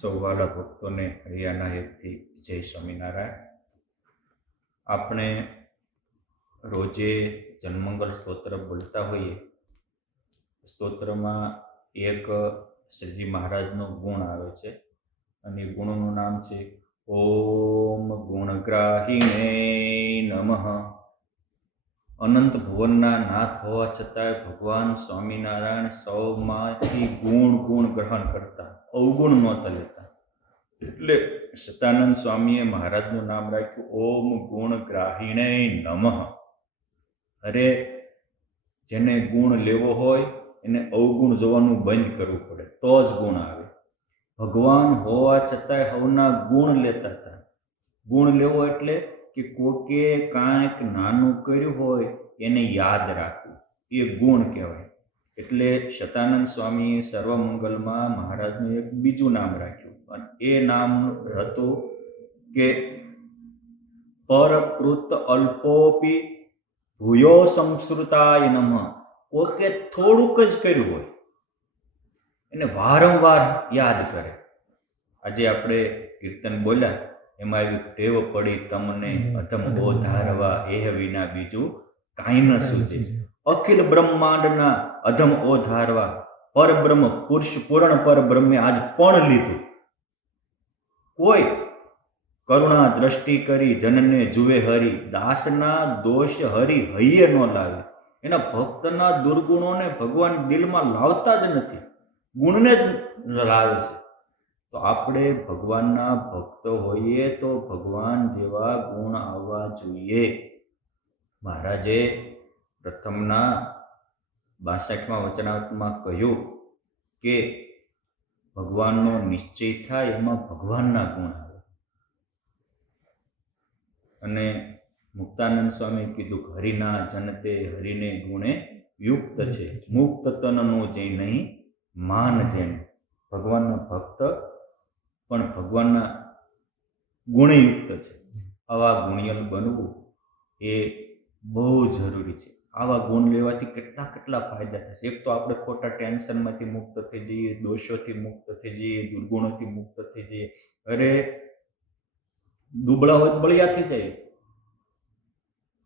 સૌ વાલા ભક્તોને હરિયાના હેતથી જય સ્વામિનારાયણ. આપણે રોજે જન્મંગલ સ્તોત્ર બોલતા હોઈએ. સ્તોત્રમાં એક શ્રીજી મહારાજનો ગુણ આવે છે અને ગુણનું નામ છે ઓમ ગુણગ્રાહીને નમઃ. અનંત ભુવનના નાથ હોવા છતાંય ભગવાન સ્વામિનારાયણ સૌમાંથી ગુણ ગ્રહણ કરતા, અવગુણ નહોતા લેતા. એટલે સતાનંદ સ્વામીએ મહારાજનું નામ રાખ્યું ઓમ ગુણગ્રાહીણે નમઃ. અરે જેને ગુણ લેવો હોય એને અવગુણ જોવાનું બંધ કરવું પડે તો જ ગુણ આવે. ભગવાન હોવા છતાંય હવના ગુણ લેતા હતા. ગુણ લેવો એટલે કે કોકે કાંઈક નાનું કર્યું હોય એને યાદ રાખવું, એ ગુણ કહેવાય. એટલે સતાનંદ સ્વામીએ સર્વમંગલમાં મહારાજનું એક બીજું નામ રાખ્યું અને એ નામ હતું કે પરકૃત અલ્પોપી ભૂયો સંસ્કૃતાય નમઃ. કોકે થોડુંક જ કર્યું હોય એને વારંવાર યાદ કરે. આજે આપણે કીર્તન બોલ્યા એમાં એવી ટેવ પડી તમને અધમ ઓધારવા, એહ વિના બીજું કાંઈ ન સૂજે. અખિલ બ્રહ્માંડના અધમ ઓધારવા પરબ્રહ્મ પુરુષ પૂર્ણ પરબ્રહ્મે આજ પણ લીધું. કોઈ કરુણા દ્રષ્ટિ કરી જનને જુએ હરી, દાસના દોષ હરી હૈયે ન લાવે. એના ભક્તના દુર્ગુણોને ભગવાન દિલમાં લાવતા જ નથી, ગુણને જ લાવે છે. તો આપણે ભગવાનના ભક્ત હોઈએ તો ભગવાન જેવા ગુણ આવવા જોઈએ. મહારાજે પ્રથમના 62મા વચનામૃતમાં કહ્યું કે ભગવાનનો નિશ્ચય થાય એમાં ભગવાનના ગુણ આવે. અને મુક્તાનંદ સ્વામી કીધું કે હરિના જનતે હરિને ગુણે યુક્ત છે, મુક્ત તનનો જે નહીં માન જેને. ભગવાનના ભક્ત પણ ભગવાનના ગુણયુક્ત છે. આવા ગુણિયલ બનવું એ બહુ જરૂરી છે. આવા ગુણ લેવાથી કેટલા ફાયદા થશે. એક તો આપણે ખોટા ટેન્શનમાંથી મુક્ત થઈ જઈએ, દોષોથી મુક્ત થઈ જઈએ, દુર્ગુણોથી મુક્ત થઈ જઈએ. અરે દુબળા હોય તો બળિયા થઈ જાય.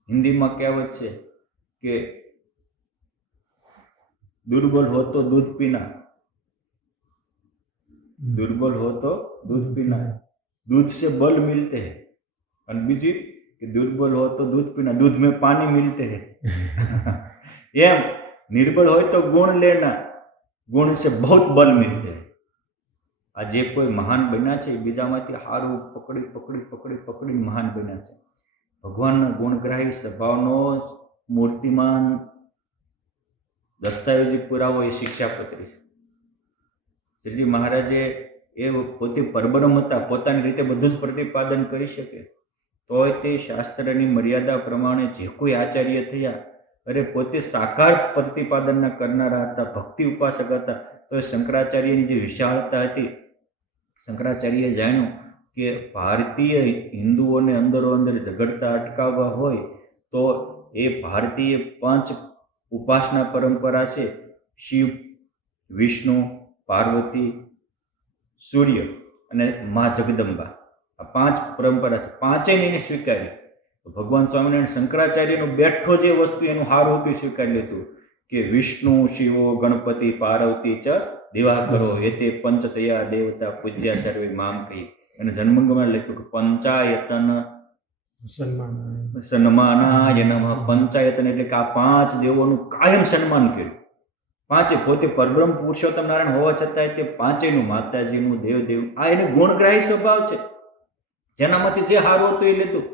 હિન્દીમાં કહેવત છે કે दुर्बल हो तो दूध पीना, दुर्बल हो तो दूध पीना, दूध से बल मिलते हैं. और बीजी कि दुर्बल हो तो दूध पीना, दूध में पानी मिलते हैं. एम निर्बल हो तो गुण लेना, गुण से बहुत बल मिलते हैं. आ जे कोई महान बन्या है बीजामांथी हारू पकड़ी पकड़ी पकड़ी पकड़ी महान बन्या है. भगवान गुणग्राही स्वभावनो मूर्तिमान दस्तावेजी पुरावो ए शिक्षापत्री है. श्रीजी महाराजे ए पोते परब्रह्म हता, पोतानी रीते बधुं ज प्रतिपादन करी शके. तोय ते शास्त्रनी मर्यादा प्रमाणे जे कोई आचार्य थया, अरे पोते साकार प्रतिपादनना करनारा हता, भक्ति उपासक हता. तो शंकराचार्यनी जे विशालता हती, शंकराचार्ये जाण्युं के भारतीय हिंदुओने अंदरो अंदर झगड़ता अटकाववा होय तो ए भारतीय 5 उपासना परंपरा है. शिव, विष्णु, पार्वती, सूर्य अने माँ जगदंबा. आ 5 परंपरा है, 5 ने स्वीकारी. तो भगवान स्वामीनारायण शंकराचार्य बेठो जे वस्तु एनु हारू हतुं स्वीकारी लीधुं कि विष्णु, शिवो, गणपति, पार्वती च दिवाकरो एते पंचतया देवता पूज्या सर्वे माम कही. अने जन्मंगलमां लख्युं कि पंचायतन सन्मानाय नमः. पंचायतन એટલે કે આ 5 દેવોનું કાયમ સન્માન કર્યું. 5 પોતે પરબ્રહ્મ પુરુષોત્તમ નારાયણ હોવા છતાં તે 5નું માતાજીનું દેવ આ એને ગુણગ્રાહી સ્વભાવ છે. જેનામાંથી જે સારું હતું એ લીધું.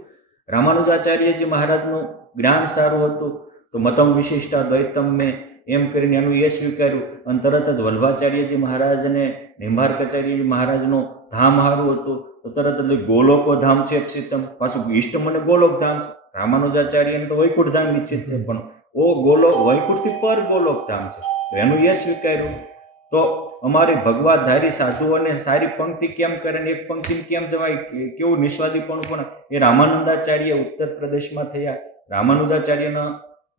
રામાનુજાચાર્યજી મહારાજનું જ્ઞાન સારું હતું તો મતમ વિશિષ્ટા દ્વૈતમ મેં એમ કરીને એનું એ સ્વીકાર્યું. અને તરત જ વલ્ભાચાર્યજી મહારાજને નિંબાર્કાચાર્યજી મહારાજનું ધામ સારું હતું તો તરત જ ગોલોકો ધામ છે અક્ષિતમ. પાછું ઈષ્ટમ અને ગોલોક ધામ છે. રામાનુજાચાર્યને તો વૈકુંઠ ધામ નિશ્ચિત છે, પણ ગોલોક વૈકુંઠથી પર ગોલોક ધામ છે. એનું એ સ્વીકાર્યું. તો અમારી ભગવાધારી સાધુઓને સારી પંક્તિ કેમ કરે ને એક પંક્તિ કેમ જવાય, કેવું નિસ્વાદીપણું પણ એ રામાનંદાચાર્ય ઉત્તર પ્રદેશમાં થયા. રામાનુજાચાર્યના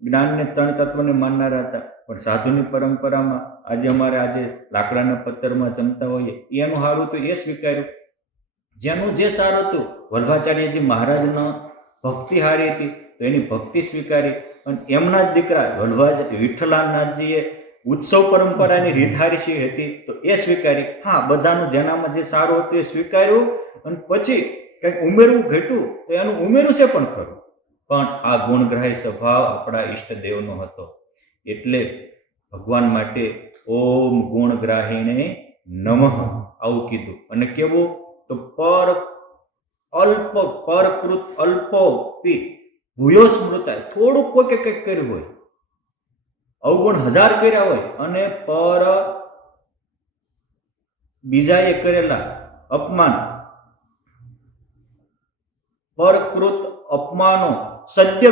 જ્ઞાનને ત્રણ તત્વને માનનારા હતા, પણ સાધુની પરંપરામાં આજે લાકડાના પથ્થરમાં જમતા હોઈએ એનું સારું તો એ સ્વીકાર્યું. જેનું જે સારું હતું, વલ્ભાચાર્યજી મહારાજનો ભક્તિ હારી હતી તો એની ભક્તિ સ્વીકારી, અને એમના જ દીકરા વિઠ્ઠલાનાથજીએ ઉત્સવ પરંપરાની રીત હારી હતી તો એ સ્વીકારી. હા, બધાનું જેનામાં જે સારું હતું એ સ્વીકાર્યું, અને પછી કંઈક ઉમેરવું ઘટ્યું તો એનું ઉમેરું છે પણ ખરું. પણ આ ગુણગ્રાહી સ્વભાવ આપણા ઈષ્ટદેવનો હતો, એટલે ભગવાન માટે ઓમ ગુણગ્રાહીને નમઃ આવું કીધું. અને કેવું તો પરકૃત અલ્પોપી ભૂયો સ્મૃતાય, થોડુંક કોઈ કંઈક કર્યું હોય, અવગુણ 1000 કર્યા હોય, અને બીજાએ કરેલા અપમાન, પરકૃત અપમાનો સદ્ય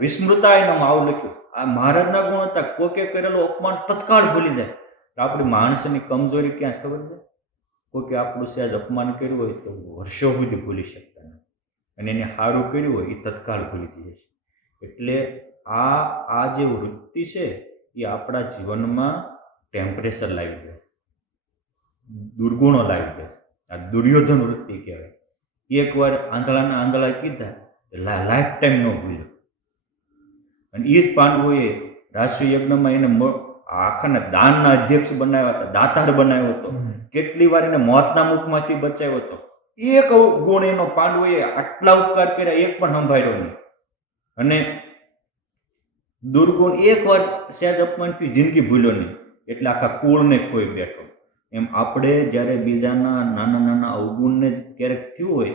વિસ્મૃતાય નામ આવું લખ્યું. આ મહારાજના ગુણ હતા. કોકે કરેલું અપમાન તત્કાળ ભૂલી જાય. આપણી માણસની કમજોરી ક્યાં ખબર છે? કોકે આપણું સહેજ અપમાન કર્યું હોય તો વર્ષો સુધી ભૂલી શકતા નથી, અને એને સારું કર્યું હોય એ તત્કાળ ભૂલી જઈએ છે. એટલે આ જે વૃત્તિ છે એ આપણા જીવનમાં ટેમ્પરેચર લાવી દે છે, દુર્ગુણો લાવી દે છે. આ દુર્યોધન વૃત્તિ કહેવાય. એકવાર આંધળા કીધા લાઈફ ટાઈમ ન ભૂલ્યો. અને એ જ પાંડવોએ રાષ્ટ્રીય યજ્ઞમાં એને આખાના દાનના અધ્યક્ષ બનાવ્યા હતા, દાતાર બનાવ્યો હતો, કેટલી વાર એને મોતના મુખમાંથી બચાવ્યો હતો. એક ગુણ એનો પાંડવોએ આટલા ઉપકાર કર્યા, એક પણ સંભાળ્યો નહીં. અને દુર્ગુણ એક વાર સહેજ અપમાનથી જિંદગી ભૂલ્યો નહીં, એટલે આખા કુળને કોઈ બેઠો. એમ આપણે જ્યારે બીજાના નાના અવગુણને જ ક્યારેક થયું હોય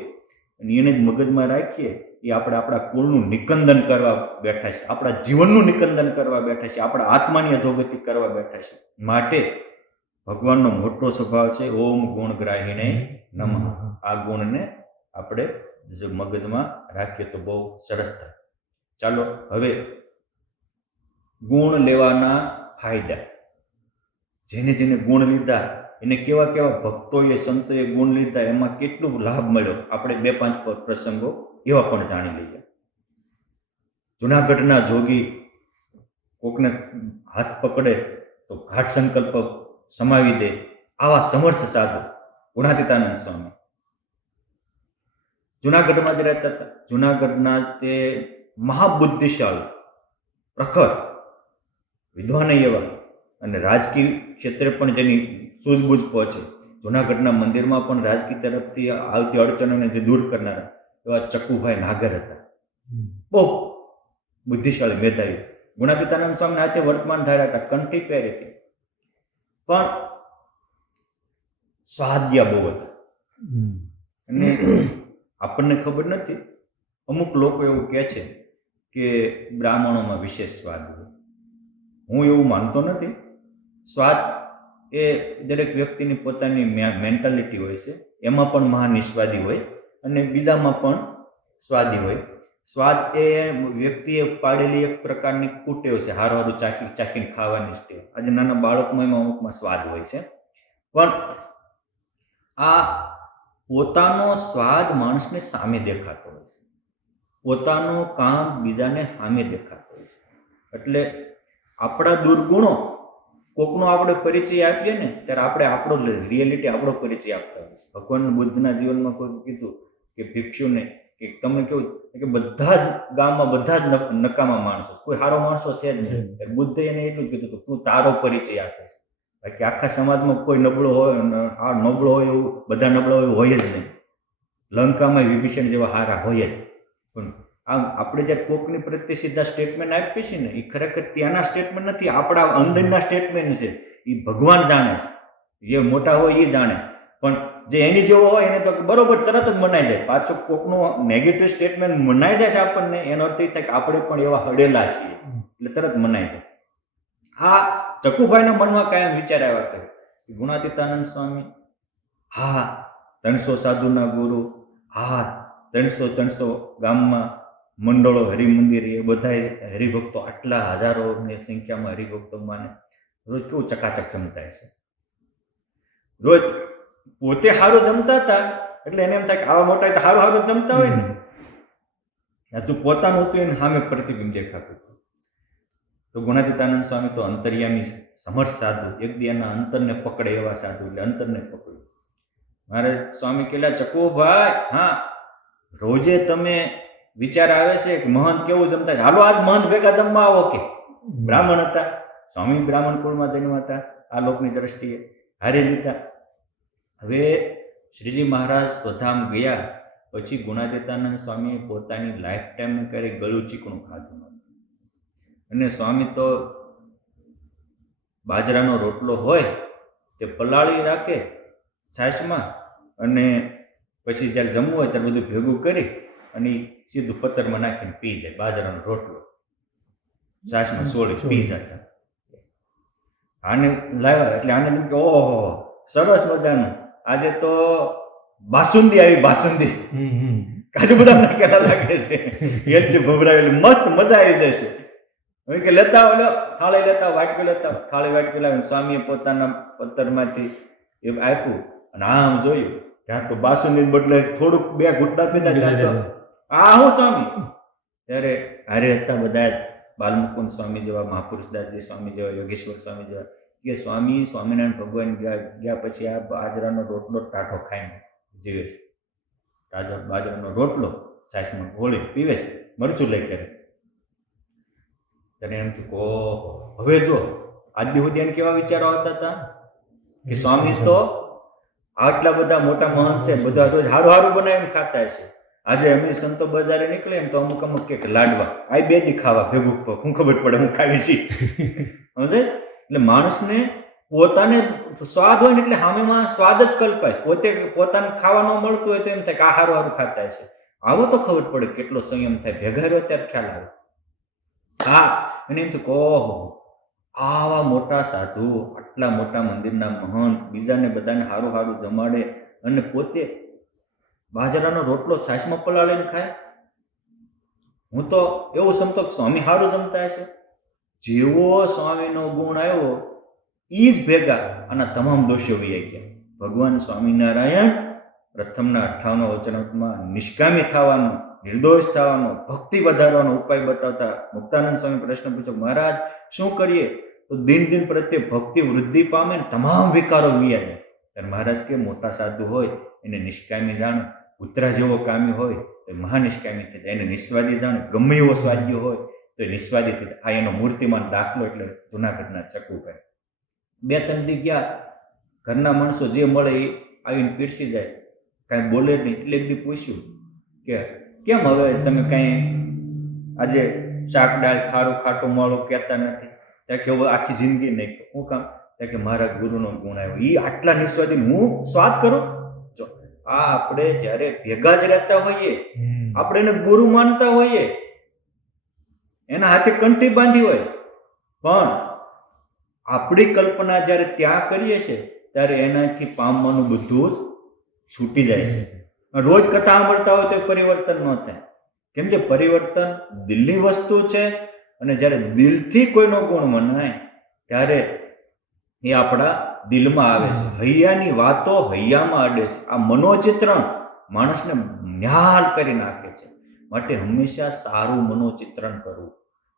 અને એને જ મગજમાં રાખીએ, એ આપણે આપણા કુળનું નિકંદન કરવા બેઠા છે, આપણા જીવનનું નિકંદન કરવા બેઠા છે, આપણા આત્માની અધોગતિ કરવા બેઠા છે. માટે ભગવાનનો મોટો સ્વભાવ છે ઓમ ગુણગ્રાહીને નમઃ. આ ગુણને આપણે જો મગજમાં રાખીએ તો બહુ સરસ થાય. ચાલો હવે ગુણ લેવાના ફાયદા. જેને ગુણ લીધા એને કેવા ભક્તોએ સંતોએ ગુણ લીધા, એમાં કેટલું લાભ મળ્યો, આપણે 2-5 પ્રસંગો એવા પણ જાણી લઈએ. જુનાગઢના જોગી કોકને હાથ પકડે તો ઘાટ સંકલ્પ સમાવી દે, આવા સમર્થ સાધુ ગુણાતીતાનંદ સ્વામી જુનાગઢમાં જ રહેતા હતા. જુનાગઢના જ તે મહાબુદ્ધિશાળી પ્રખર વિદ્વાન એવા, અને રાજકીય ક્ષેત્રે પણ જેની સૂઝબૂઝ પહોંચે. જુનાગઢના મંદિરમાં પણ રાજકીય તરફથી આવતી અડચણોને જે દૂર કરનારા એવા ચક્કુભાઈ નાગર હતા. બહુ બુદ્ધિશાળી મેધાવી. ગુણાતીતાનંદ સ્વામી હાથે વર્તમાન ધાર્યા હતા, કંઠી પહેરી હતી, પણ સ્વાદ્યા બહુ હતા. અને આપણને ખબર નથી, અમુક લોકો એવું કહે છે કે બ્રાહ્મણોમાં વિશેષ સ્વાદ હોય. હું એવું માનતો નથી. સ્વાદ એ દરેક વ્યક્તિની પોતાની મેન્ટાલિટી હોય છે, એમાં પણ મહાનિસ્વાદી હોય અને બીજામાં પણ સ્વાદી હોય. સ્વાદ એ વ્યક્તિએ પાડેલી એક પ્રકારની કુટેવ છે, હારું ચાખીને ખાવાની ટેવ. આજે નાના બાળકોમાં એમાં અમુકમાં સ્વાદ હોય છે, પણ આ પોતાનો સ્વાદ માણસને સામે દેખાતો હોય છે, પોતાનું કામ બીજાને સામે દેખાતો હોય છે. એટલે આપણા દુર્ગુણો કોકનો આપણે પરિચય આપીએ ને ત્યારે આપણે આપણો રિયાલિટી આપણો પરિચય આપતા હોય છે. ભગવાન બુદ્ધના જીવનમાં કોઈ કીધું કે ભિક્ષુને કે તમે કેવું કે બધા જ ગામમાં બધા જ નકામા માણસો, કોઈ સારો માણસો છે જ નહીં. બુદ્ધે એને એટલું જ કીધું તું તારો પરિચય આપે છે. બાકી આખા સમાજમાં કોઈ નબળો હોય, આ નબળો હોય એવું બધા નબળો હોય જ નહીં. લંકામાં વિભીષણ જેવા હારા હોય જ. પણ આમ આપણે જે કોકની પ્રત્યે સીધા સ્ટેટમેન્ટ આપીએ છીએ ને, એ ખરેખર ત્યાંના સ્ટેટમેન્ટ નથી, આપણા અંદરના સ્ટેટમેન્ટ છે. એ ભગવાન જાણે છે, જે મોટા હોય એ જાણે. પણ જે એની જેવો હોય એને તો બરોબર તરત જ મનાઈ જાય. પાછું કોકનું નેગેટિવ સ્ટેટમેન્ટ મનાઈ જાય છે આપણને, એનો અર્થ એ થાય કે આપણે પણ એવા હડેલા છીએ, એટલે તરત મનાઈ જાય. હા, ચકુભાઈના મનમાં કાયમ વિચાર આવ્યા કરે ગુણાતીતાનંદ સ્વામી, હા 300 સાધુના ગુરુ, હા 300 ગામમાં મંડળો, હરિમંદિર, એ બધા હરિભક્તો, આટલા હજારોની સંખ્યામાં હરિભક્તો માને, રોજ કેવું ચકાચક જમતા છે. રોજ પોતે સારું જમતા હતા એટલે એને એમ થાય કે આવા મોટા તો સારું જમતા હોય ને, હજુ પોતાનું હતું એને સામે પ્રતિબિંબ દેખાતું હતું. તો ગુણાતીતાનંદ સ્વામી તો અંતર્યામી સમર્થ સાધુ, એક દી એના અંતરને પકડે એવા સાધુ, એટલે અંતરને પકડ્યું. મારે સ્વામી કહેલા, ચકુભાઈ, હા રોજે તમે વિચાર આવે છે કે મહંત કેવું જમતા છે, હાલો આજ મહંત ભેગા જમવા આવો. કે બ્રાહ્મણ હતા, સ્વામી બ્રાહ્મણ કુળમાં જન્મ હતા, આ લોકની દ્રષ્ટિએ હારી લીધા. હવે શ્રીજી મહારાજ સ્વધામ ગયા પછી ગુણાતીતાનંદ સ્વામીએ પોતાની લાઈફ ટાઈમ ક્યારેય ગળું ચીકણું ખાધું નથી. અને સ્વામી તો બાજરાનો રોટલો હોય તે પલાળી રાખે છાશમાં, અને પછી જ્યારે જમવું હોય ત્યારે બધું ભેગું કરી અને સીધું પથ્થરમાં નાખીને પી જાય. બાજરાનો રોટલો છાશમાં સોળી પી જતા. આને લાવ્યા એટલે આને એમ કે ઓહો સરસ મજાનું, આજે તો બાસુંદી આવી, બાસુંદી કાજુ બદામ નાખેલા લાગે છે, એલચી ભભરાવેલી, મસ્ત મજા આવી જશે. હવે કે લેતા આવો, થાળી લેતા, વાટકી લેતા, થાળી વાટકી લાવીને સ્વામીએ પોતાના પથ્થરમાંથી એ આપ્યું અને આમ જોયું ત્યાં તો બાસુંદી બદલે થોડુંક બે ઘૂંટડા પીધા. ત્યાં તો આ હું સ્વામી, ત્યારે હારે હતા બધા જ બાલમુકુંદ સ્વામી જેવા, મહાપુરુષદાસજી સ્વામી જેવા, યોગેશ્વર સ્વામી જેવા. કે સ્વામી સ્વામિનારાયણ ભગવાન ગયા પછી આ બાજરાનો રોટલો ટાઢો ખાઈને જીવે છે. બાજરાનો રોટલો છાશમાં ઘોળી પીવે છે, મરચું લઈ કરે. ત્યારે એમ થયું ઓહો, હવે જો આજ દી સુધી એને કેવા વિચારો આવતા હતા કે સ્વામી તો આટલા બધા મોટા મહંત છે, બધા રોજ હારું હારું બનાવીને ખાતા હશે. આજે અમે સંતો બજારે નીકળે એમ તો અમુક કે લાડવા આ બે દી ખાવા ભેગું, હું ખબર પડે હું ખાવી છી. સમજે? એટલે માણસને પોતાને સ્વાદ હોય ને એટલે સામેમાં સ્વાદ જ કલ્પાય. પોતાને ખાવા ન મળતું હોય તો એમ થાય કે આ હારું હારું ખાતા હશે. આવો તો ખબર પડે કેટલો સંયમ થાય, ભેગા રહ્યો ત્યારે ખ્યાલ આવે. હા, અને એમ તો ઓહો આવા મોટા સાધુ, આટલા મોટા મંદિરના મહંત બીજાને બધાને હારું હારું જમાડે અને પોતે બાજરાનો રોટલો છાશમાં પલાળીને ખાય. હું તો એવું સમતો સ્વામી હારું જમતા હશે. જેવો સ્વામીનો ગુણ આવ્યો એ જ ભેગા આના તમામ દોષો વહી ગયા. ભગવાન સ્વામિનારાયણ પ્રથમના 58 વચનામૃતમાં નિષ્કામી થવાનો, નિર્દોષ થવાનો, ભક્તિ વધારવાનો ઉપાય બતાવતા મુક્તાનંદ સ્વામી પ્રશ્ન પૂછ્યો, મહારાજ શું કરીએ તો દિન દિન પ્રત્યે ભક્તિ વૃદ્ધિ પામે ને તમામ વિકારો વ્યા જાય? ત્યારે મહારાજ કે મોટા સાધુ હોય એને નિષ્કામી જાણે, કૂતરા જેવો કામી હોય તો મહાનિષ્કામી થઈ જાય. એને નિસ્વાદી જાણે, ગમે એવો સ્વાદ્ય હોય તો એ નિસ્વાદી થઈ જાય. આ એનો મૂર્તિમાન દાખલો એટલે જુનાગઢના ચકુભાઈ. 2-3 દી ગયા, ઘરના માણસો જે મળે એ આવીને પીરસી જાય, કાંઈ બોલે નહીં. એટલે એક દી પૂછ્યું કે કેમ હવે તમે કાંઈ આજે શાક દાળ ખારું ખાટું મોળું કહેતા નથી? ત્યાં કે હવે આખી જિંદગી નહીં. શું કામ? ત્યાં કે મારા ગુરુનો ગુણ આવ્યો, એ આટલા નિસ્વાદી હું સ્વાદ કરું. જો આ આપણે જ્યારે ભેગા જ રહેતા હોઈએ, આપણે એને ગુરુ માનતા હોઈએ, એના હાથે કંઠી બાંધી હોય, પણ આપણી કલ્પના જ્યારે ત્યાં કરીએ છીએ ત્યારે એનાથી પામવાનું બધું જ છૂટી જાય છે. રોજ કથા સાંભળતા હોય તો પરિવર્તન ન થાય. કેમ કે પરિવર્તન દિલની વસ્તુ છે, અને જ્યારે દિલથી કોઈનો ગુણ મનાય ત્યારે એ આપણા દિલમાં આવે છે. હૈયાની વાતો હૈયામાં અડે છે. આ મનોચિત્રણ માણસને ન્યાલ કરી નાખે છે. માટે હંમેશા સારું મનોચિત્રણ કરવું.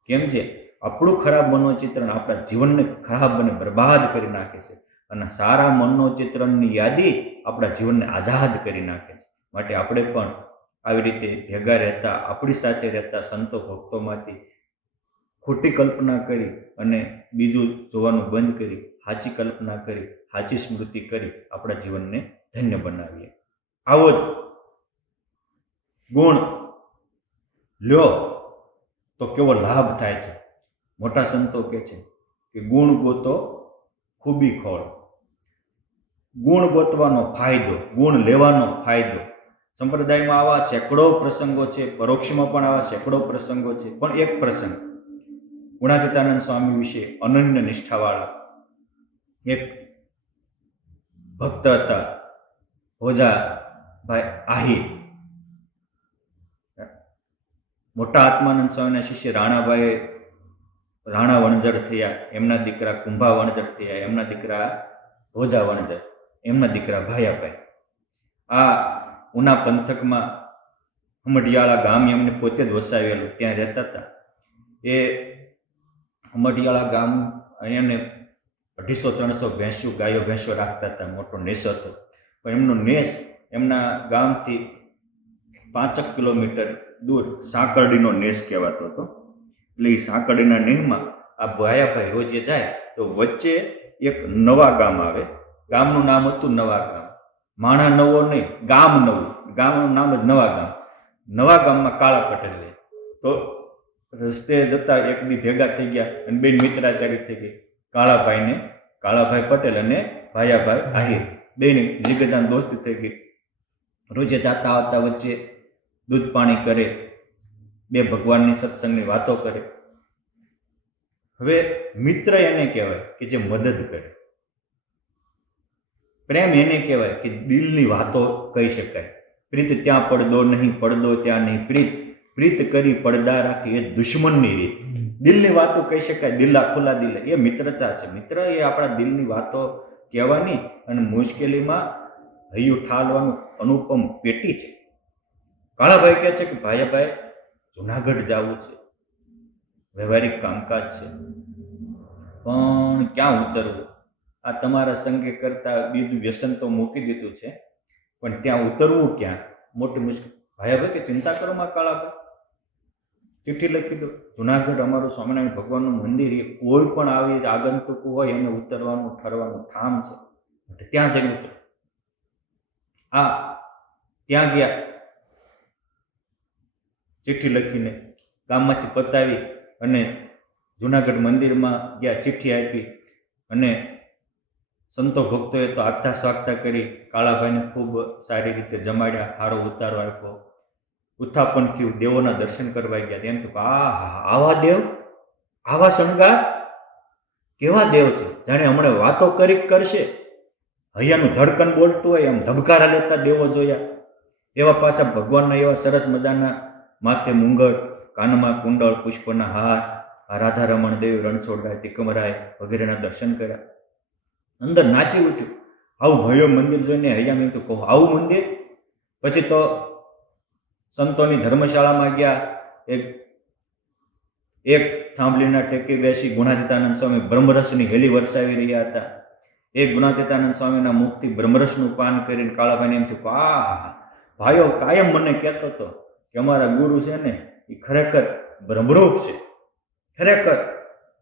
કેમ છે? આપણું ખરાબ મનોચિત્રણ આપણા જીવનને ખરાબ અને બરબાદ કરી નાખે છે, અને સારા મનોચિત્રણની યાદી આપણા જીવનને આઝાદ કરી નાખે છે. માટે આપણે પણ આવી રીતે ભેગા રહેતા, આપણી સાથે રહેતા સંતો ભક્તોમાંથી ખોટી કલ્પના કરી અને બીજું જોવાનું બંધ કરી સાચી કલ્પના કરી, સાચી સ્મૃતિ કરી આપણા જીવનને ધન્ય બનાવીએ. આવો જ ગુણ લ્યો તો કેવો લાભ થાય છે. મોટા સંતો કહે છે કે ગુણ ગોતો ખૂબી ખોળ. ગુણ ગોતવાનો ફાયદો, ગુણ લેવાનો ફાયદો. સંપ્રદાયમાં આવા સેંકડો પ્રસંગો છે, પરોક્ષમાં પણ આવા સેંકડો પ્રસંગો છે. પણ એક પ્રસંગ ગુણાતીતાનંદ સ્વામી વિશે અનન્ય નિષ્ઠાવાળા એક ભક્ત હતા, ભોજાભાઈ આહિર. મોટા આત્માનંદ સ્વામીના શિષ્ય રાણા વણઝર થયા, એમના દીકરા કુંભા વણઝર થયા, એમના દીકરા ભોજા વણઝર, એમના દીકરા ભાયાભાઈ. આ ઉના પંથકમાં હમઢિયાળા ગામ એમને પોતે જ વસાવેલું, ત્યાં રહેતા હતા. એ હમઢિયાળા ગામ એને 250-300 ભેંસો ગાયો ભેંસો રાખતા હતા, મોટો નેસ હતો. પણ એમનો નેસ એમના ગામથી 5 કિલોમીટર દૂર સાંકરડીનો નેસ કહેવાતો હતો. એટલે એ સાંકરડીના નેહમાં આ ભાયાભાઈ રોજે જાય તો વચ્ચે એક નવા ગામ આવે. ગામનું નામ હતું નવા ગામ. માણા નવો નહીં, ગામ નવું. ગામનું નામ જ નવા ગામ. નવા ગામમાં કાળા પટેલ રહે. તો રસ્તે જતા એક દી ભેગા થઈ ગયા અને બેન મિત્રાચારી થઈ ગઈ. કાળાભાઈ પટેલ અને ભાયાભાઈ આહિર બેની જીગજાન દોસ્તી થઈ ગઈ. રોજે જાતા આવતા વચ્ચે દૂધ પાણી કરે, બે ભગવાનની સત્સંગની વાતો કરે. હવે મિત્ર એને કહેવાય કે જે મદદ કરે. પ્રેમ એને કહેવાય કે દિલની વાતો કહી શકાય. પ્રીત ત્યાં પડદો નહીં, પડદો ત્યાં નહીં, પ્રીત કરી પડદા રાખી એ દુશ્મનની રીત. દિલની વાતો કહી શકાય, દિલ્લા ખુલ્લા દિલે, એ મિત્રતા છે. મિત્ર એ આપણા દિલની વાતો કહેવાની અને મુશ્કેલીમાં હૈયું ઠાલવાનું અનુપમ પેટી છે. કાળાભાઈ કહે છે કે ભાયાભાઈ જુનાગઢ જવું છે, વ્યવહારિક કામકાજ છે, પણ ક્યાં ઉતરવું? આ તમારા સંગે કરતા બીજું વ્યસન તો મૂકી દીધું છે, પણ ત્યાં ઉતરવું ક્યાં? મોટી મુશ્કેલ. ભાયાભાઈ કે ચિંતા કરો માં કાળાભાઈ, ચિઠ્ઠી લખી દો. જુનાગઢ અમારું સ્વામિનારાયણ ભગવાનનું મંદિર, એ કોઈ પણ આવી આગંતુક હોય એને ઉતરવાનું ઠરવાનું ઠામ છે, ત્યાં જઈને ઉતરો. ત્યાં ગયા, ચિઠ્ઠી લખીને ગામમાંથી પતાવી અને જુનાગઢ મંદિરમાં ગયા, ચિઠ્ઠી આપી અને સંતો ભક્તોએ તો આગતા સ્વાગતા કરી. કાળાભાઈને ખૂબ સારી રીતે જમાડ્યા, સારો ઉતારો આપ્યો. ઉત્થાપન થયું, દેવોના દર્શન કરવા ગયા. એમ થયું આવા દેવ, આવા શણગાર, કેવા દેવ છે, જાણે હમણાં વાતો કરશે. હૈયાનું ધડકન બોલતું હોય એમ ધબકારા લેતા દેવો જોયા. એવા પાછા ભગવાનના એવા સરસ મજાના માથે મુંગટ, કાનમાં કુંડળ, પુષ્પના હાર, રાધારમણ દેવ, રણછોડરાય, તિકમરાય વગેરેના દર્શન કર્યા. અંદર નાચી ઉઠ્યું. આવું ભવ્ય મંદિર જોઈને હૈયા મેં તો કહું આવું મંદિર. પછી તો સંતોની ધર્મશાળામાં ગયા. એક થાંભલીના ટેકે બેસી ગુણાતીતાનંદ સ્વામી બ્રહ્મરસની હેલી વરસાવી રહ્યા હતા. એ ગુણાતીતાનંદ સ્વામીના મુખથી બ્રહ્મરસનું પાન કરીને કાળાભાઈને એમ થયું ભાઈઓ કાયમ મને કહેતો હતો કે અમારા ગુરુ છે ને એ ખરેખર બ્રહ્મરૂપ છે, ખરેખર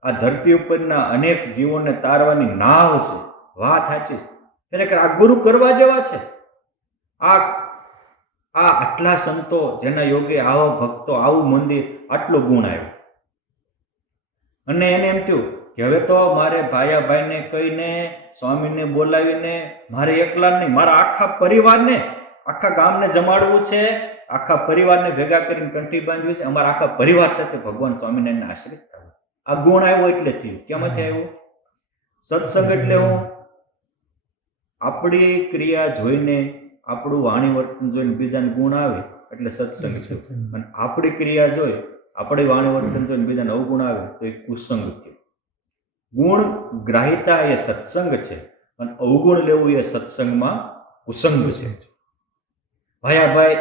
આ ધરતી ઉપરના અનેક જીવોને તારવાની નાવ છે. વાત સાચી છે, ખરેખર આ ગુરુ કરવા જેવા છે. આ આટલા સંતો જેના યોગે આવા ભક્તો, આવું મંદિર, આટલો ગુણ આવ્યો. અને એને એમ થયું કે હવે તો મારે ભાયાભાઈને કહીને, સ્વામીને બોલાવીને, મારે એકલા નહીં, મારા આખા પરિવારને, આખા ગામને જમાડવું છે, આખા પરિવારને ભેગા કરીને કંઠી બાંધવી છે, અમારા આખા પરિવાર સાથે ભગવાન સ્વામિનારાયણને આશ્રિત થવું. આ ગુણ આવ્યો એટલે થયું. કેમાંથી આવ્યું? સત્સંગ એટલે હું આપણી ક્રિયા જોઈને, આપણું વાણી વર્તન જોઈને બીજાને ગુણ આવે એટલે સત્સંગ થયો. અને આપણી ક્રિયા જોઈ, આપણી વાણી વર્તન જોઈને બીજાને અવગુણ આવે તો એ કુસંગ થયો. ગુણ ગ્રાહિતા એ સત્સંગ છે અને અવગુણ લેવું એ સત્સંગમાં કુસંગ છે. ભાયાભાઈ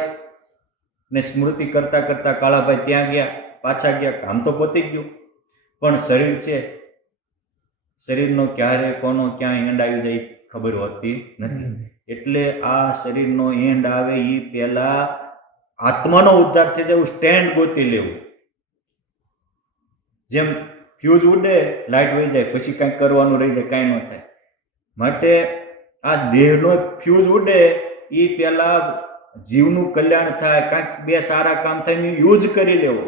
ને સ્મૃતિ કરતા કરતા કાળાભાઈ ત્યાં ગયા, પાછા ગયા. કામ તો પતી ગયું, પણ શરીર છે, શરીરનો ક્યારે કોનો ક્યાં એન્ડ આવી જાય ખબર હોતી નથી. એટલે આ શરીરનો એન્ડ આવે એ પહેલા આત્માનો ઉદ્ધાર થઈ જાય એવું સ્ટેન્ડ ગોતી લેવું. જેમ ફ્યુઝ ઉડે, લાઇટ વહી જાય, પછી કાંઈક કરવાનું રહી જાય, કાંઈ ન થાય. માટે આ દેહનો ફ્યુઝ ઉડે એ પહેલા જીવનું કલ્યાણ થાય, કાંઈક બે સારા કામ થાય ને યુઝ કરી લેવો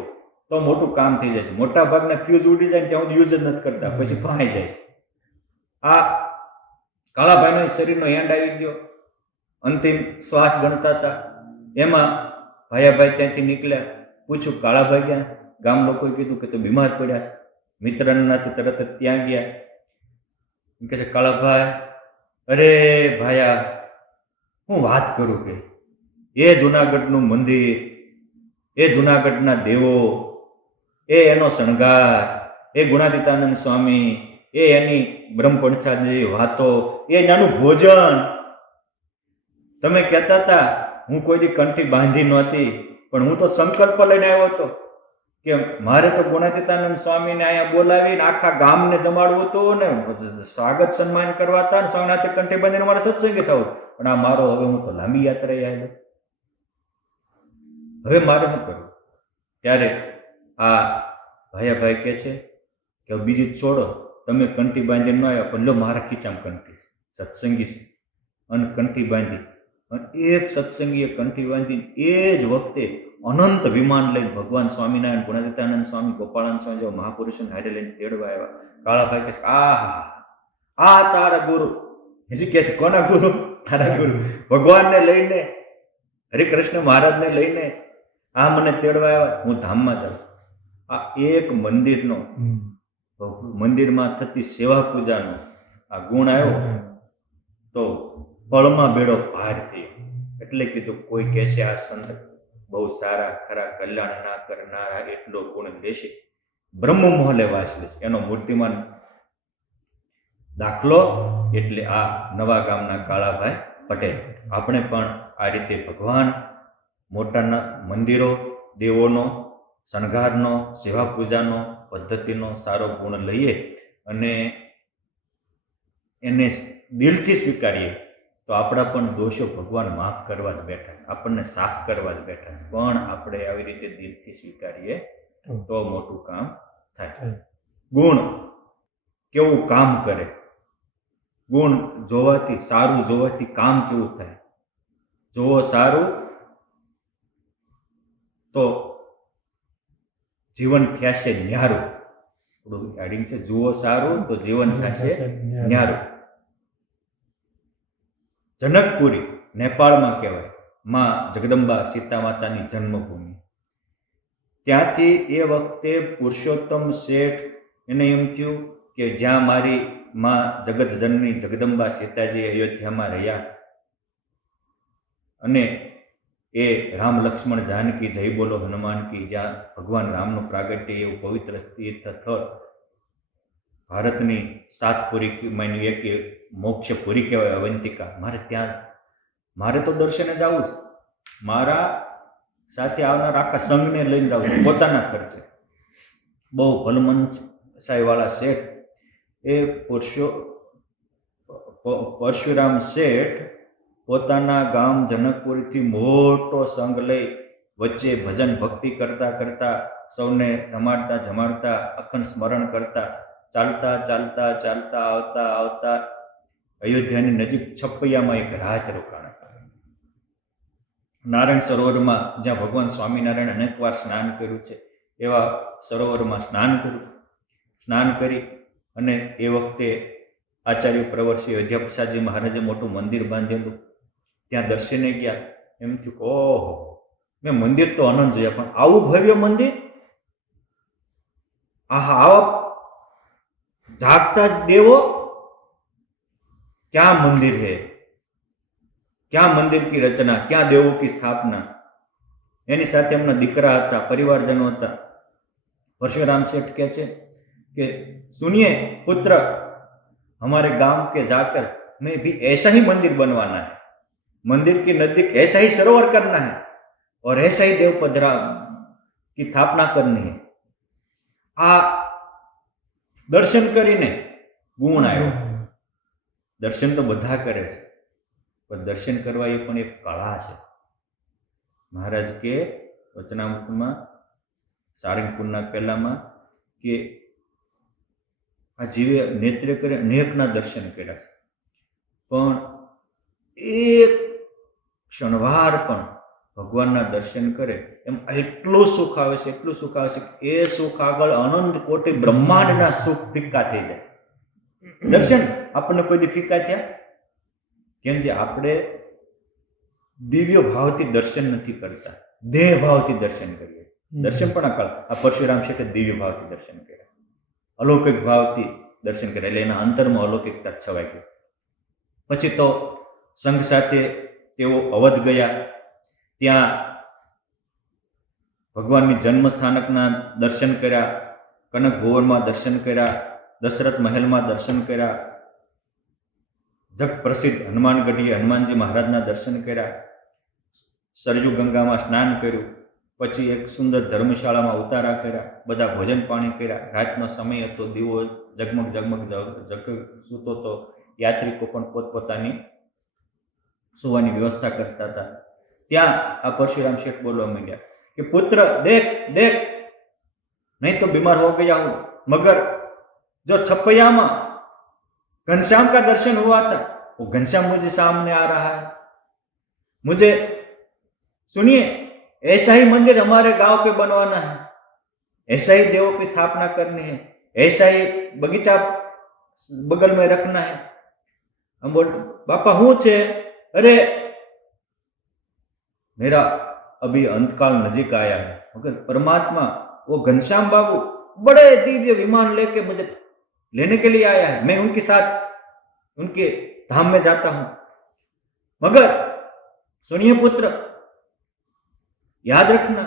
તો મોટું કામ થઈ જાય છે. મોટા ભાગના ફ્યુઝ ઉડી જાય ને ત્યાં યુઝ જ નથી કરતા, પછી ફાઈ જાય છે. આ કાળાભાઈનો શરીરનો એન્ડ આવી ગયો, અંતિમ શ્વાસ ગણતા હતા. એમાં ભાયાભાઈ ત્યાંથી નીકળ્યા. પૂછ્યું કાળાભાઈ ક્યાં? ગામ લોકોએ કીધું કે તો બીમાર પડ્યા છે. મિત્રના તરત જ ત્યાં ગયા. એમ કહે છે કાળાભાઈ, અરે ભાયા, હું વાત કરું કે એ જુનાગઢનું મંદિર, એ જુનાગઢના દેવો, એ એનો શણગાર, એ ગુણાતીતાનંદ સ્વામી, એ એની બ્રહ્મપંચા જેવી વાતો, એ નાનું ભોજન. તમે કહેતા હતા હું કોઈ દી કંઠી બાંધી નહોતી, પણ હું તો સંકલ્પ લઈને આવ્યો હતો કે મારે તો ગુણાતીતાનંદ સ્વામીને અહીંયા બોલાવીને આખા ગામને જમાડવું હતું ને સ્વાગત સન્માન કરવા હતા ને સ્વામિનાથ કંઠી બાંધીને મારે સત્સંગી થવું, પણ આ મારો હવે હું તો લાંબી યાત્રાએ આવ્યો, હવે મારે શું કરવું? ત્યારે આ ભાઈ કહે છે કે બીજું છોડો, તમે કંઠી બાંધીને ન આવ્યા પણ લો મારા ખીચામાં કંઠી છે, સત્સંગી છે, અને કંઠી બાંધી અને એક સત્સંગીએ કંઠી બાંધીને એ જ વખતે અનંત વિમાન લઈને ભગવાન સ્વામિનારાયણ, ગુણાતીતાનંદ સ્વામી, ગોપાળાનંદ સ્વામી જેવા મહાપુરુષોને હારે લઈને તેડવા આવ્યા. કાળાભાઈ કહે છે આ તારા ગુરુ. હજી કહે છે કોના ગુરુ? તારા ગુરુ ભગવાનને લઈને, હરિકૃષ્ણ મહારાજને લઈને આ મને તેડવા આવ્યા, હું ધામમાં જાઉં. આ એક મંદિરમાં થતી સેવા પૂજાનો આ ગુણ આવ્યો તો પળમાં બેડો પાર થયો. એટલે કીધું કોઈ કહેશે આ સંત બહુ સારા ખરા કલ્યાણ ના કરનારા એટલો ગુણ લેશે, બ્રહ્મ મહોલે વાસ લેશે. એનો મૂર્તિમાન દાખલો એટલે આ નવા ગામના કાળાભાઈ પટેલ. આપણે પણ આ રીતે ભગવાન મોટાના મંદિરો, દેવોનો શણગારનો, સેવા પૂજાનો પદ્ધતિનો સારો ગુણ લઈએ અને એને દિલથી સ્વીકારીએ તો આપણા પણ દોષો ભગવાન માફ કરવા જ બેઠા, આપણને સાફ કરવા જ બેઠા છે. પણ આપણે આવી રીતે દિલથી સ્વીકારીએ તો મોટું કામ થાય. ગુણ કેવું કામ કરે, ગુણ જોવાથી, સારું જોવાથી કામ કેવું થાય. જોવો સારું તો જીવન થશે ન્યારું. થોડું એડિંગ છે, જુઓ સારું તો જીવન થશે ન્યારું. જનકપુરી નેપાળમાં કહેવાય, માં જગદંબા સીતા માતાની જન્મભૂમિ. ત્યાંથી એ વખતે પુરુષોત્તમ શેઠ એને એમ થયું કે જ્યાં મારી માં જગત જનની જગદંબા સીતાજી અયોધ્યામાં રહ્યા અને એ રામ લક્ષ્મણ જાનકી જય બોલો હનુમાન કી, જ્યાં ભગવાન રામનું પ્રાગટ્ય એવું પવિત્ર તીર્થ સ્થળ, ભારતની 7 પુરીમાંની એક મોક્ષપુરી કહેવાય અવંતિકા. મારે તો દર્શને જવું છે, મારા સાથે આવનાર આખા સંઘને લઈને જવું છે પોતાના ખર્ચે. બહુ ભલમનસાઈવાળા શેઠ એ પરશુરામ શેઠ પોતાના ગામ જનકપુરીથી મોટો સંઘ લઈ વચ્ચે ભજન ભક્તિ કરતા કરતા, સૌને રમાડતા જમાડતા, અખંડ સ્મરણ કરતા, ચાલતા ચાલતા ચાલતા આવતા અયોધ્યાની નજીક છપૈયામાં એક રાત રોકાણા. નારાયણ સરોવરમાં જ્યાં ભગવાન સ્વામિનારાયણ અનેકવાર સ્નાન કર્યું છે એવા સરોવરમાં સ્નાન કરી અને એ વખતે આચાર્ય પ્રવર્ષી અયોધ્યાપ્રસાદજી મહારાજે મોટું મંદિર બાંધેલું. ત્યાં દર્શને ગયા. એમ થયું કે ઓહો, મેં મંદિર તો અનંત જોયા પણ આવું ભવ્ય મંદિર, આવા જાગતા જ દેવો, क्या मंदिर है, क्या मंदिर की रचना, क्या देवों की स्थापना. એની સાથે એમના દીકરા હતા, પરિવારજનો હતા. परशुराम सेठ કહે છે कि सुनिए पुत्र, हमारे गांव के जाकर में भी ऐसा ही मंदिर बनवाना है, मंदिर के नजदीक ऐसा ही सरोवर करना है और ऐसा ही देव पधरा की स्थापना करनी है. आ दर्शन કરીને ગુણ આવ્યો. દર્શન તો બધા કરે છે પણ દર્શન કરવા એ પણ એક કળા છે. મહારાજ કે વચનામૃતમાં સારંગપુરના પહેલામાં કે આ જીવે નેત્રે કરે અનેકના દર્શન કર્યા છે પણ એક ક્ષણવાર પણ ભગવાનના દર્શન કરે એમ એટલું સુખ આવે છે, એટલું સુખ આવે છે કે એ સુખ આગળ અનંત કોટી બ્રહ્માંડના સુખ ફિક્કા થઈ જાય. દર્શન આપણને કોઈ દી ફિક્કા થયા? કેમ જે આપણે દિવ્ય ભાવથી દર્શન નથી કરતા, દેહ ભાવથી દર્શન કરીએ. દર્શન પણ આ પરશુરામ શેઠે દિવ્ય ભાવથી દર્શન કર્યા, અલૌકિક ભાવથી દર્શન કર્યા, એટલે એના અંતરમાં અલૌકિકતા છવાઈ ગઈ. પછી તો સંઘ સાથે તેઓ અવધ ગયા. ત્યાં ભગવાનની જન્મ સ્થાનકના દર્શન કર્યા, કનક ભુવનમાં દર્શન કર્યા, દશરથ મહેલમાં દર્શન કર્યા, જગ પ્રસિદ્ધ હનુમાનગઢીએ હનુમાનજી મહારાજના દર્શન કર્યા, સરજુ ગંગામાં સ્નાન કર્યું પછી એક સુંદર ધર્મશાળામાં ઉતારા કર્યા, બધા ભોજન પાણી કર્યા. રાતનો સમય હતો, દીવો ઝગમગ ઝગમગ સૂતો તો યાત્રિકો પણ પોતપોતાની સુવાની વ્યવસ્થા કરતા હતા. ત્યાં આ પરશુરામ શેઠ બોલવા માંડ્યા कि पुत्र देख देख, नहीं तो बीमार हो गया हूं, मगर जो छपैया में घनश्याम का दर्शन हुआ था वो घनश्याम मुझे सामने आ रहा है. मुझे सुनिए, ऐसा ही मंदिर हमारे गांव पे बनवाना है, ऐसा ही देवों की स्थापना करनी है, ऐसा ही बगीचा बगल में रखना है. हम बोल बापा हूं छे, अरे मेरा अभी अंतकाल नजीक आया है, मगर परमात्मा वो घनश्याम बाबू बड़े दिव्य विमान लेके मुझे लेने के लिए आया है. मैं उनके साथ उनके धाम में जाता हूं. मगर सुनिए पुत्र, याद रखना,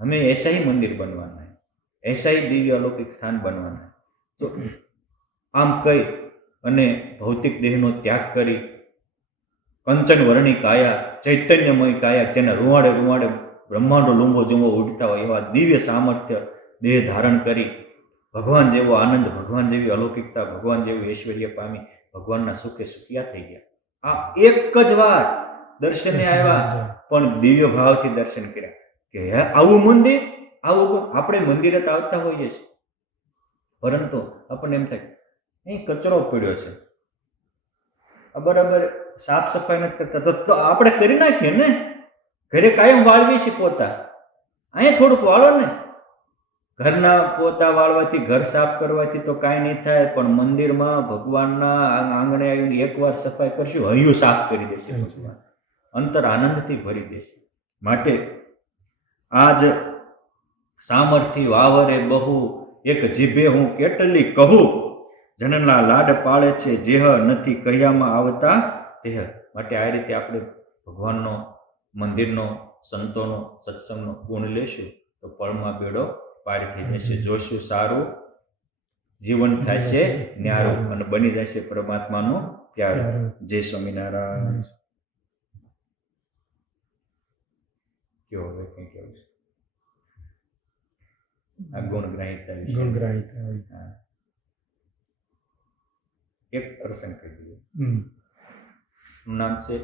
हमें ऐसा ही मंदिर बनवाना है, ऐसा ही दिव्य अलौकिक स्थान बनवाना है. तो आम कही અને ભૌતિક દેહનો ત્યાગ કરી કંચન વર્ણી કાયા, ચૈતન્યમય કાયા, જેના રૂવાડે રૂવાડે બ્રહ્માંડો લૂંબો જુંબો ઉડતા હોય એવા દિવ્ય સામર્થ્ય દેહ ધારણ કરી ભગવાન જેવો આનંદ, ભગવાન જેવી અલૌકિકતા, ભગવાન જેવું ઐશ્વર્ય પામી ભગવાનના સુખે સુખિયા થઈ ગયા. આ એક જ વાર દર્શને આવ્યા, પણ દિવ્ય ભાવથી દર્શન કર્યા કે આવું મંદિર, આવું આપણે મંદિરે તો આવતા હોઈએ છીએ, પરંતુ આપણને એમ થાય અહીં કચરો પડ્યો છે, આ બરાબર સાફ સફાઈ નથી કરતા, તો આપણે કરી નાખીએ ને, ઘરે કાયમ વાળવી છે પોતા, અહીંયા થોડુંક વાળો ને. ઘરના પોતા વાળવાથી, ઘર સાફ કરવાથી તો કાંઈ નહીં થાય, પણ મંદિરમાં ભગવાનના આંગણે આવીને એકવાર સફાઈ કરશું, હૈયું સાફ કરી દેશે ભગવાન, અંતર આનંદથી ભરી દેશે. માટે આજ સામર્થ્ય વાવરે બહુ, એક જીભે હું કેટલી કહું, જનના લાડ પાળે છે જેહ, નથી કહ્યામાં આવતા તેહ. માટે આ રીતે આપણે ભગવાનનો, મંદિરનો, સંતોનો, સત્સંગનો ગુણ લેશું તો પળમાં બેડો પાર થઈ જશે. જોશું સારું, જીવન થશે ન્યારું, અને બની જશે પરમાત્માનું પ્યારું. જય સ્વામિનારાયણ. કેવો હવે કંઈ કેવું છે આ ગુણગ્રાહિતા? એક પ્રસંગ કહી દઈએ. નામ છે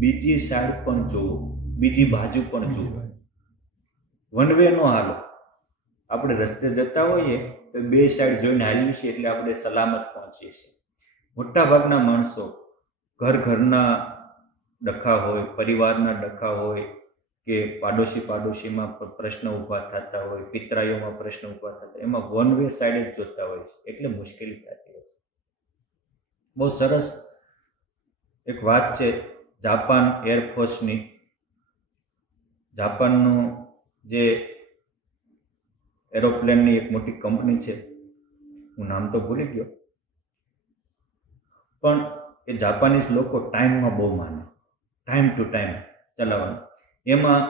બીજી સાઈડ પણ જોવો, બીજી બાજુ પણ જોવો. વન વે નો હાલો. આપણે રસ્તે જતા હોઈએ તો બે સાઈડ જોઈને હાલીએ છીએ એટલે આપણે સલામત પહોંચીએ છીએ. મોટા ભાગના માણસો ઘરના ડખા હોય, પરિવારના ડખા હોય, કે પાડોશીમાં પ્રશ્ન ઊભા થતા હોય, પિતરાઈઓમાં પ્રશ્ન ઊભા થતા, એમાં વન વે સાઈડ જ જોતા હોય છે, એટલે મુશ્કેલી થતી હોય છે. બહુ સરસ એક વાત છે જાપાન એરફોર્સની. જાપાનનું જે એરોપ્લેનની એક મોટી કંપની છે, હું નામ તો ભૂલી ગયો, પણ એ જાપાનીઝ લોકો ટાઈમમાં બહુ માને, ટાઈમ ટુ ટાઈમ ચલાવવાનું. એમાં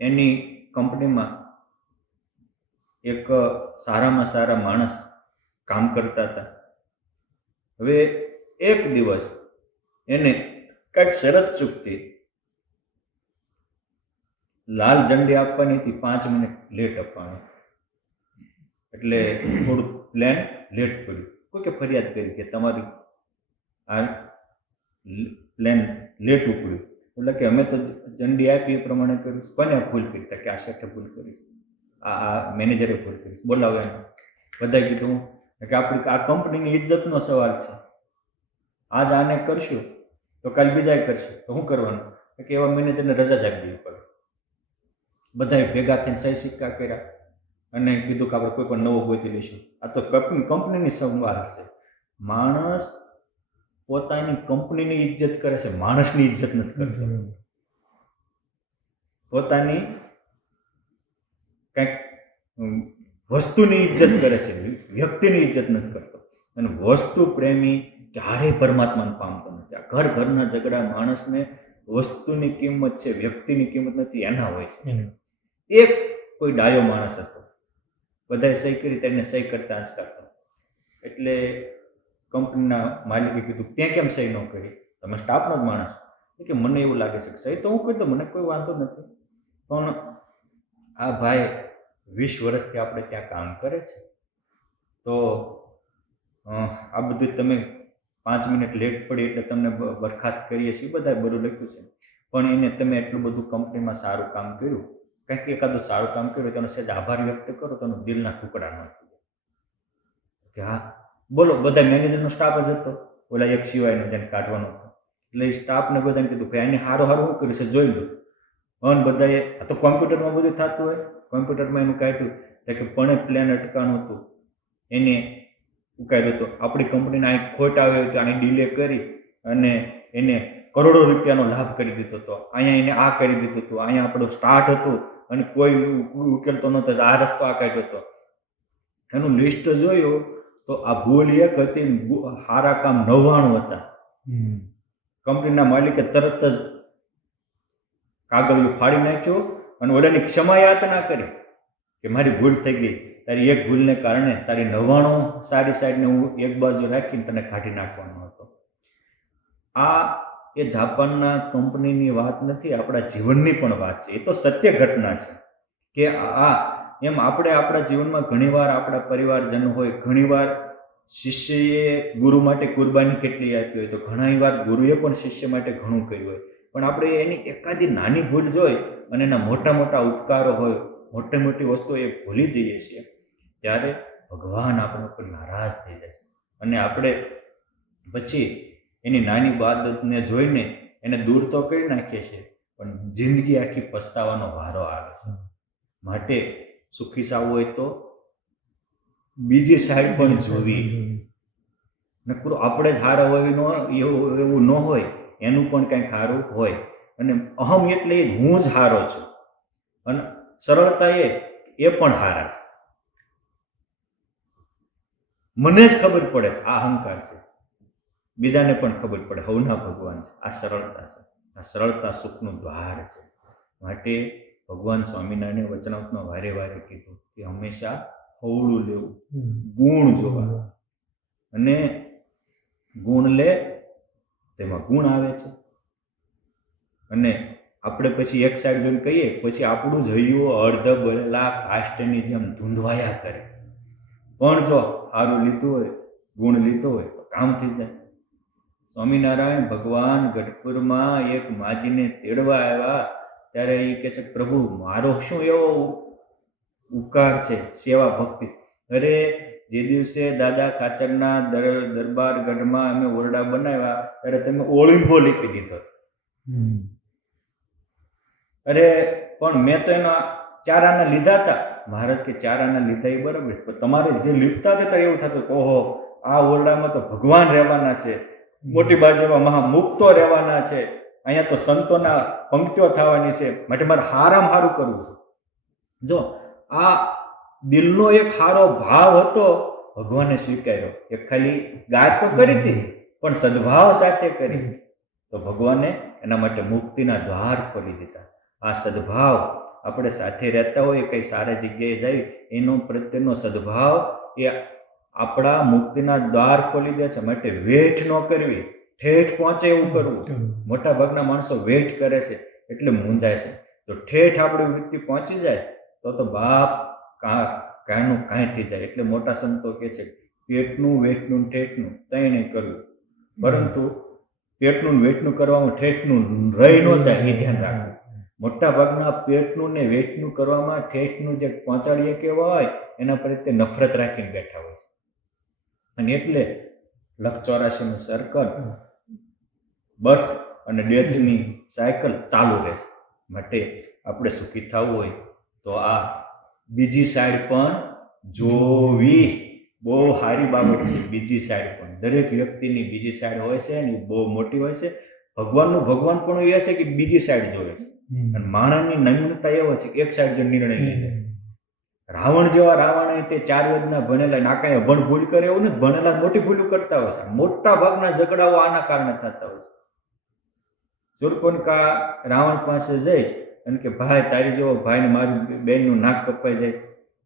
એની કંપનીમાં એક સારામાં સારા માણસ કામ કરતા હતા. હવે એક દિવસ એને કંઈક શરત ચૂકતી, લાલ ઝંડી આપવાની હતી, 5 મિનિટ લેટ આપવાની, એટલે થોડું પ્લેન લેટ પડ્યું. કોઈ ફરિયાદ કરી કે તમારી આ પ્લેન લેટ ઉપડ્યું, એટલે કે અમે તો ઝંડી આપી એ પ્રમાણે કર્યું. કોને ભૂલ કરી? કે આ શેઠે ભૂલ કરીશ, આ મેનેજરે ભૂલ કરીશ, બોલાવો એને. બધાએ કીધું કે આપણી આ કંપનીની ઇજ્જતનો સવાલ છે, આજ આને કરશું તો કાલ બીજાએ કરશું, તો શું કરવાનું? કે એવા મેનેજરને રજા જ આપી દેવી પડે. બધાએ ભેગા થઈને સહી સિક્કા કર્યા અને કીધું કે આપણે કોઈ પણ નવો ગોતી લઈશું. આ તો કંપનીની સંભાળ છે. માણસ પોતાની કંપનીની ઇજ્જત કરે છે, માણસની ઇજ્જત નથી કરતો. પોતાની કંઈક વસ્તુની ઇજ્જત કરે છે, વ્યક્તિની ઇજ્જત નથી કરતો. અને વસ્તુ પ્રેમી ક્યારેય પરમાત્માને પામતો નથી. આ ઘરના ઝઘડા માણસને વસ્તુની કિંમત છે, વ્યક્તિની કિંમત નથી, એના હોય છે. એક કોઈ ડાયો માણસ હતો, બધાએ સહી કરી, તેને સહી કરતા આંચકાતો. એટલે કંપનીના માલિકે કીધું, ત્યાં કેમ સહી ન કરી? તમે સ્ટાફનો જ માણસ. કે મને એવું લાગે છે કે સહી તો હું કરી દઉં, મને કોઈ વાંધો નથી. પણ આ ભાઈ 20 વર્ષથી આપણે ત્યાં કામ કરે છે, તો આ બધું તમે 5 મિનિટ લેટ પડી એટલે તમને બરખાસ્ત કરીએ છીએ, બધા બધું લખ્યું છે. પણ એને તમે એટલું બધું કંપનીમાં સારું કામ કર્યું, કંઈક એકાદું સારું કામ કર્યું, તેનો સહેજ આભાર વ્યક્ત કરો, તો દિલના ટુકડા ન થઈ જાય કે હા બોલો. બધા મેનેજરનો સ્ટાફ જ હતો, ઓલા એક સિવાયનો જેને કાઢવાનો હતો, એટલે એ સ્ટાફને બધાને કીધું કે એને સારું શું કર્યું છે જોઈ લો. અને બધાએ આ તો કોમ્પ્યુટરમાં બધું થતું હોય, કોમ્પ્યુટરમાં એનું કાઢ્યું કે પણ પ્લેન અટકાનું હતું એને ઉકાળ્યું હતું. આપણી કંપનીને અહીં ખોટ આવે તો આની ડીલે કરી અને એને કરોડો રૂપિયાનો લાભ કરી દીધો હતો. અહીંયા એને આ કરી દીધું હતું, અહીંયા આપણું સ્ટાર્ટ હતું અને કોઈ ઉકેલતો નહોતો, આ રસ્તો આ કાઢ્યો હતો. એનું લિસ્ટ જોયું તો આ ભૂલ એક હતી, સારા કામ 99 હતા. કંપનીના માલિકે તરત જ કાગળિયું ફાડી નાખ્યો અને ઓલાની ક્ષમા યાચના કરી કે મારી ભૂલ થઈ ગઈ, તારી એક ભૂલને કારણે તારી 99 સારી સાઈડને હું એક બાજુ રાખીને તને કાઢી નાખવાનો હતો. આ એ જાપાનના કંપનીની વાત નથી, આપણા જીવનની પણ વાત છે. એ તો સત્ય ઘટના છે કે આ એમ આપણે આપણા જીવનમાં ઘણીવાર આપણા પરિવારજનો હોય, ઘણીવાર શિષ્યએ ગુરુ માટે કુરબાની કેટલી આપી હોય, તો ઘણી વાર ગુરુએ પણ શિષ્ય માટે ઘણું કર્યું હોય, પણ આપણે એની એકાદી નાની ભૂલ જોઈ અને એના મોટા મોટા ઉપકારો હોય, મોટી મોટી વસ્તુઓ એ ભૂલી જઈએ છીએ, ત્યારે ભગવાન આપણા ઉપર નારાજ થઈ જાય છે અને આપણે પછી એની નાની બાબતને જોઈને એને દૂર તો કરી નાખીએ છીએ, પણ જિંદગી આખી પસ્તાવાનો વારો આવે છે. માટે સુખી થવું હોય તો બીજી સાઈડ પણ જોવી. નકરું આપણે જ હારા હોય એવું ન હોય, એનું પણ કંઈક સારું હોય. અને અહમ એટલે હું જ હારો છું અને સરળતા એ પણ હારા છે. મને જ ખબર પડે છે આ અહંકાર છે, બીજાને પણ ખબર પડે હવના ભગવાન છે. આ સરળતા છે, આ સરળતા સુખનું દ્વાર છે. માટે ભગવાન સ્વામિનારાયણ વચનામૃતમાં વારે વારે કીધું કે હંમેશા હવળું લેવું, ગુણ જોવા, અને ગુણ લે તેમાં ગુણ આવે છે. અને આપણે પછી એક સાઈડ જોઈને કહીએ, પછી આપણું જ હૈયું અર્ધ બળેલા કાષ્ટની જેમ ધૂંધવાયા કરે. પણ જો સારું લીધું હોય, ગુણ લીધો હોય તો કામ થઈ જાય. સ્વામિનારાયણ ભગવાન ગઢપુરમાં એક માજીને તેડવા આવ્યા, ત્યારે એ કહે છે પ્રભુ મારો શું એવો ઉપકાર છે, સેવા ભક્તિ. અરે જે દિવસે દાદા કાચરના દરબાર ગઢમાં અમે ઓરડા બનાવ્યા ત્યારે તમે ઓળીંબો લીપી દીધો. અરે પણ મેં તો એના ચારાના લીધા હતા. મહારાજ કે ચારાના લીધા એ બરાબર છે, પણ તમારે જે લીપતા હતા એવું થતું કે ઓહો આ ઓરડામાં તો ભગવાન રહેવાના છે, મોટી બાજુમાં મહામુક્તો રહેવાના છે, અહીંયા તો સંતોના પંક્તિઓ થવાની છે, માટે મારે હારામાં હારું કરવું છે. જો આ દિલનો એક સારો ભાવ હતો, ભગવાને સ્વીકાર્યો. એક ખાલી ગાય તો કરી હતી પણ સદભાવ સાથે કરી, તો ભગવાને એના માટે મુક્તિના દ્વાર ખોલી દીધા. આ સદભાવ આપણે સાથે રહેતા હોય, કઈ સારી જગ્યાએ જાય, એનો પ્રત્યેનો સદભાવ એ આપણા મુક્તિના દ્વાર ખોલી દે છે. માટે વેઠ ન કરવી, ઠેઠ પહોંચે એવું કરવું. મોટા ભાગના માણસો વેઠ કરે છે એટલે મૂંઝાય છે. તો ઠેઠ આપણી વૃત્તિ પહોંચી જાય તો બાપ કાંઈનું કાંઈ થઈ જાય. એટલે મોટા સંતો કહે છે પેટનું વેઠનું ઠેઠનું કંઈ નહીં કરવું, પરંતુ પેટનું વેઠનું કરવામાં ઠેઠનું રહી ન જાય એ ધ્યાન રાખવું. મોટા ભાગના પેટનું ને વેઠનું કરવામાં ઠેઠનું જે પહોંચાડીએ કેવા હોય એના પ્રત્યે નફરત રાખીને બેઠા હોય છે. અને એટલે 184નું સર્કલ, બર્થ અને ડેથની સાયકલ ચાલુ રહેશે. માટે આપણે સુખી થવું હોય તો આ બીજી સાઈડ પણ જોવી બહુ સારી બાબત છે. બીજી સાઈડ પણ દરેક વ્યક્તિની બીજી સાઈડ હોય છે અને બહુ મોટી હોય છે. ભગવાનનું ભગવાન પણ એ છે કે બીજી સાઈડ જોવે છે, અને માણસની નમ્રતા એવો છે કે એક સાઈડ જો નિર્ણય લઈ લે. રાવણ જેવા રાવણ તે 4 વેદના ભણેલા, ના કાંઈ અભણ ભૂલ કરે એવું નથી, ભણેલા મોટી ભૂલો કરતા હોય છે. મોટા ભાગના ઝઘડાઓ આના કારણે થતા હોય છે. શૂર્પણખા રાવણ પાસે જઈ અને કે ભાઈ તારી જેવો ભાઈને મારી બેનનું નાક કપાઈ જાય,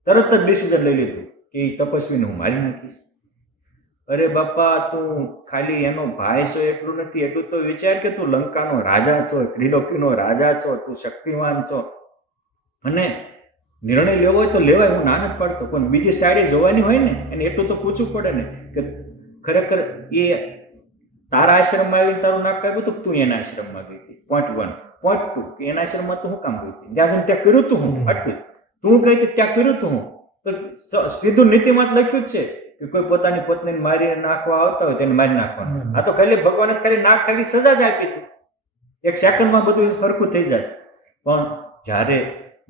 તરત જ ડિસિઝન લઈ લીધું કે એ તપસ્વીને હું મારી નાખીશ. અરે બાપા, તું ખાલી એનો ભાઈ છો એટલું નથી, એટલું તો વિચાર કે તું લંકાનો રાજા છો, ત્રિલોકીનો રાજા છો, તું શક્તિમાન છો, અને નિર્ણય લેવો હોય તો લેવાય, હું ના નથી પાડતો, પણ બીજી સાઈડે જોવાની હોય ને એને એટલું તો પૂછવું પડે ને કે ખરેખર એ તારા આશ્રમમાં આવીને તારું નાક કાપ્યું તો તું એના આશ્રમમાં ગઈ હતી. પોઈન્ટ 1. પોઈન્ટ 2 કે એના આશ્રમમાં તો હું કામ ગઈ હતી, ત્યાં ત્યાં કર્યું તું હું, આટલું તું ગઈ હતી ત્યાં કર્યું તું હું. તો સીધું નીતિમાં જ લખ્યું જ છે કે કોઈ પોતાની પત્નીને મારીને નાખવા આવતા હોય તેને મારી નાખવાનું. આ તો ખાલી ભગવાને ખાલી નાક ખાલી સજા જ આપી હતી, એક સેકન્ડમાં બધું સરખું થઈ જાય. પણ જ્યારે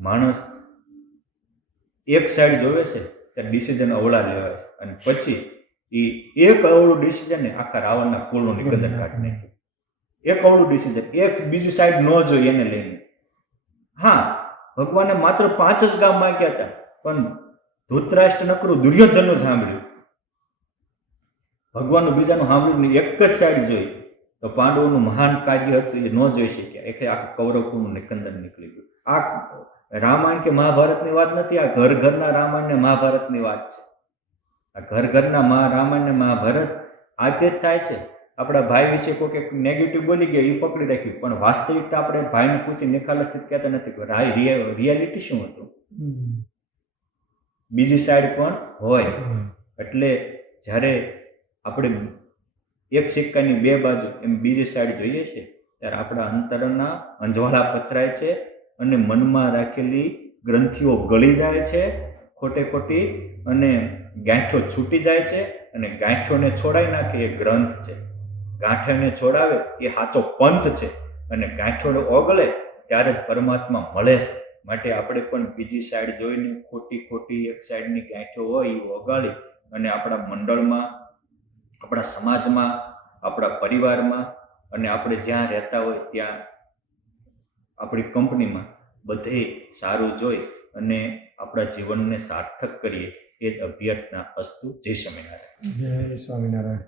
માણસ એક સાઈડ જોવે છે ત્યારે ડિસિઝન અવળા લેવાય છે, અને પછી એ એક અવળું ડિસિઝન આખા રાવણના કુળનું નિકંદન કાઢી નાખ્યું. એક અવળું ડિસિઝન, એક બીજી સાઈડ ન જોઈ એને લઈને. હા, ભગવાને માત્ર 5 જ ગામ માંગ્યા હતા, પણ ધૃતરાષ્ટ્ર નકરું દુર્યોધનનું સાંભળ્યું, ભગવાનનું બીજાનું સાંભળ્યું નહીં, એક જ સાઈડ જોઈ. તો પાંડવોનું મહાન કાર્ય હતું એ ન જોઈ શક્યા, એટલે આખું કૌરવકુળનું નિકંદન નીકળી ગયું. આ રામાયણ કે મહાભારતની વાત નથી, આ ઘર ઘરના રામાયણ ને મહાભારતની વાત છે. આ ઘર ઘરના રામાયણ ને મહાભારત આજે જ થાય છે. આપણા ભાઈ વિશે કોઈ નેગેટિવ બોલી ગયા એ પકડી રાખ્યું, પણ વાસ્તવિકતા આપણે ભાઈને પૂછી નિખાલસથી કહેતા નથી કે રિયાલિટી શું હતું, બીજી સાઈડ પણ હોય. એટલે જ્યારે આપણે એક સિક્કાની 2 બાજુ એમ બીજી સાઈડ જોઈએ છે ત્યારે આપણા અંતરના અંજવાળા પથરાય છે અને મનમાં રાખેલી ગ્રંથિઓ ગળી જાય છે ખોટે ખોટી, અને ગાંઠો છૂટી જાય છે, અને ગાંઠોને છોડાઈ નાખે એ ગ્રંથ છે, ગાંઠોને છોડાવે એ સાચો પંથ છે, અને ગાંઠોને ઓગળે ત્યારે જ પરમાત્મા મળે છે. માટે આપણે પણ બીજી સાઈડ જોઈને ખોટી એક સાઈડની ગાંઠો હોય એ ઓગાળી અને આપણા મંડળમાં, આપણા સમાજમાં, આપણા પરિવારમાં, અને આપણે જ્યાં રહેતા હોય ત્યાં આપણી કંપનીમાં બધે સારું જોઈ અને આપણા જીવનને સાર્થક કરીએ, એ જ અભ્યર્થના અસ્તુ. જય સ્વામિનારાયણ. જય સ્વામિનારાયણ.